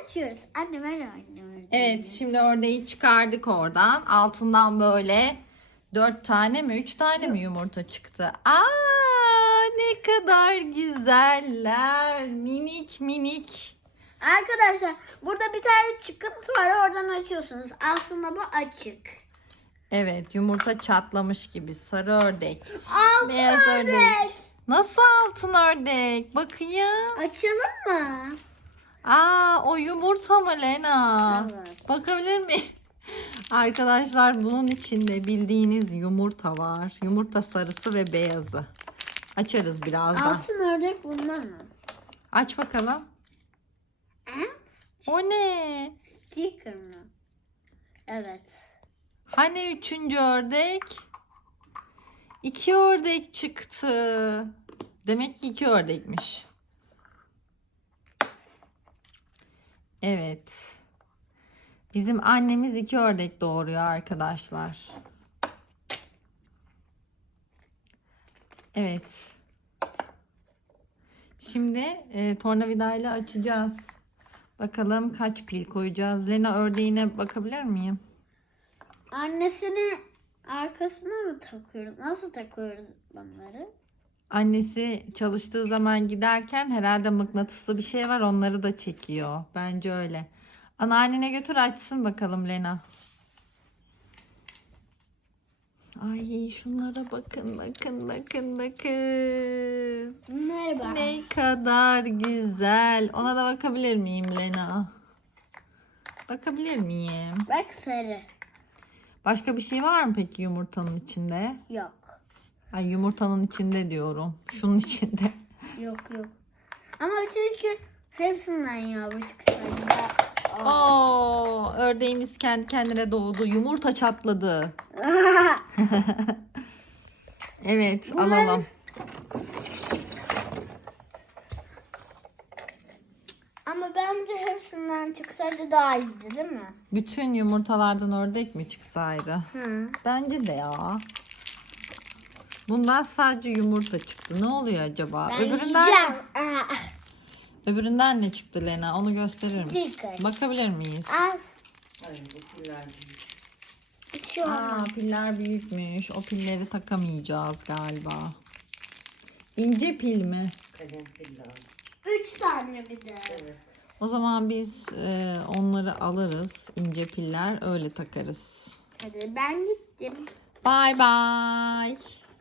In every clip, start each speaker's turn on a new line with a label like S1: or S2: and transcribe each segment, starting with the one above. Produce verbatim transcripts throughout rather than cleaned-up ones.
S1: açıyoruz. Anne ver anne.
S2: Evet, şimdi ördeği çıkardık oradan. Altından böyle dört tane mi, üç tane mi yumurta çıktı? Aa, ne kadar güzeller. Minik minik.
S1: Arkadaşlar burada bir tane çıkıntı var. Oradan açıyorsunuz. Aslında bu açık.
S2: Evet, yumurta çatlamış gibi. Sarı ördek.
S1: Altın
S2: Beyaz ördek.
S1: ördek.
S2: Nasıl altın ördek? Bakayım.
S1: Açalım mı?
S2: Aa, o yumurta mı Lena?
S1: Evet.
S2: Bakabilir miyim? Arkadaşlar, bunun içinde bildiğiniz yumurta var. Yumurta sarısı ve beyazı. Açarız birazdan.
S1: Altın ördek bundan mı?
S2: Aç bakalım.
S1: Hı?
S2: O ne?
S1: Sticker mı? Evet.
S2: Hani üçüncü ördek? İki ördek çıktı. Demek ki iki ördekmiş. Evet. Bizim annemiz iki ördek doğuruyor arkadaşlar. Evet. Şimdi e, tornavidayla açacağız. Bakalım kaç pil koyacağız. Lena, ördeğine bakabilir miyim?
S1: Annesini arkasına mı takıyoruz? Nasıl takıyoruz bunları?
S2: Annesi çalıştığı zaman giderken herhalde mıknatıslı bir şey var, onları da çekiyor. Bence öyle. Anneannene götür açsın bakalım Lena. Ay, şunlara bakın bakın bakın bakın.
S1: Merhaba.
S2: Ne kadar güzel. Ona da bakabilir miyim Lena? Bakabilir miyim?
S1: Bak sarı.
S2: Başka bir şey var mı peki yumurtanın içinde?
S1: Yok.
S2: Ay, yumurtanın içinde diyorum. Şunun içinde.
S1: Yok yok. Ama çünkü hepsinden yavrucuk sarı.
S2: Oo, ördeğimiz kendi kendine doğdu. Yumurta çatladı. Evet,
S1: Bunları-
S2: alalım.
S1: Ama bence hepsinden çıksaydı daha iyiydi değil mi?
S2: Bütün yumurtalardan ördek mi çıksaydı?
S1: Hı.
S2: Bence de ya. Bundan sadece yumurta çıktı. Ne oluyor acaba?
S1: Ben
S2: Öbüründen
S1: yiyeceğim. Aa,
S2: Öbüründen ne çıktı Lena? Onu gösterir misin?
S1: Sticker.
S2: Bakabilir miyiz?
S1: Al. Şu
S2: Aa,
S1: an.
S2: piller büyükmüş. O pilleri takamayacağız galiba. İnce pil mi?
S1: Üç tane bir de.
S2: O zaman biz e, onları alırız. İnce piller, öyle takarız.
S1: Hadi ben gittim.
S2: Bye bye.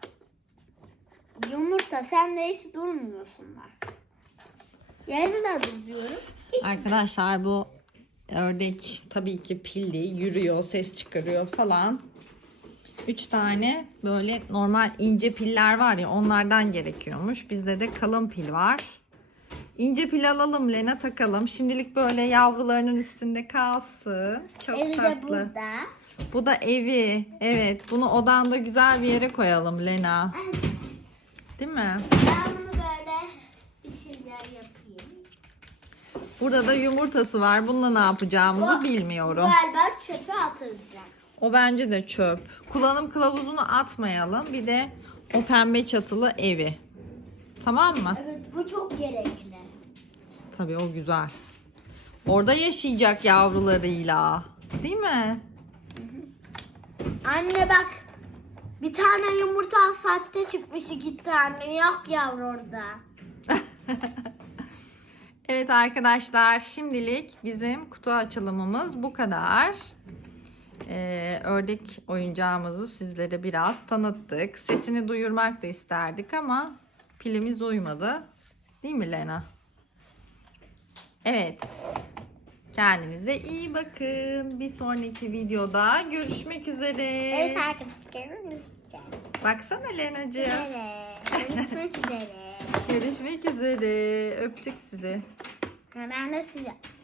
S1: Yumurta sen de hiç durmuyorsun bak. Yarın da duruyorum.
S2: Arkadaşlar, bu ördek tabii ki pilli, yürüyor, ses çıkarıyor falan. Üç tane böyle normal ince piller var ya, onlardan gerekiyormuş. Bizde de kalın pil var. İnce pil alalım Lena, takalım. Şimdilik böyle yavrularının üstünde kalsın. Çok
S1: Evi de
S2: tatlı.
S1: burada.
S2: Bu da evi. Evet, bunu odanda güzel bir yere koyalım Lena. Değil mi?
S1: Ben bunu böyle bir şeyler yapayım.
S2: Burada da yumurtası var. Bununla ne yapacağımızı bilmiyorum.
S1: Galiba çöpe atılacak.
S2: O bence de çöp. Kullanım kılavuzunu atmayalım. Bir de o pembe çatılı evi. Tamam mı?
S1: Evet bu çok gerekli.
S2: Tabii, o güzel. Orada yaşayacak yavrularıyla. Değil mi?
S1: Anne bak. Bir tane yumurta sahte çıkmış, iki tane. Yok yavru orada.
S2: Evet arkadaşlar, şimdilik bizim kutu açılımımız bu kadar. Ee, ördek oyuncağımızı sizlere biraz tanıttık. Sesini duyurmak da isterdik ama pilimiz uymadı. Değil mi Lena? Evet. Kendinize iyi bakın. Bir sonraki videoda görüşmek üzere.
S1: Evet arkadaşlar.
S2: Baksana Lenacığım.
S1: Evet. Görüşmek üzere.
S2: Görüşmek üzere. Öptük sizi.
S1: Ben de size.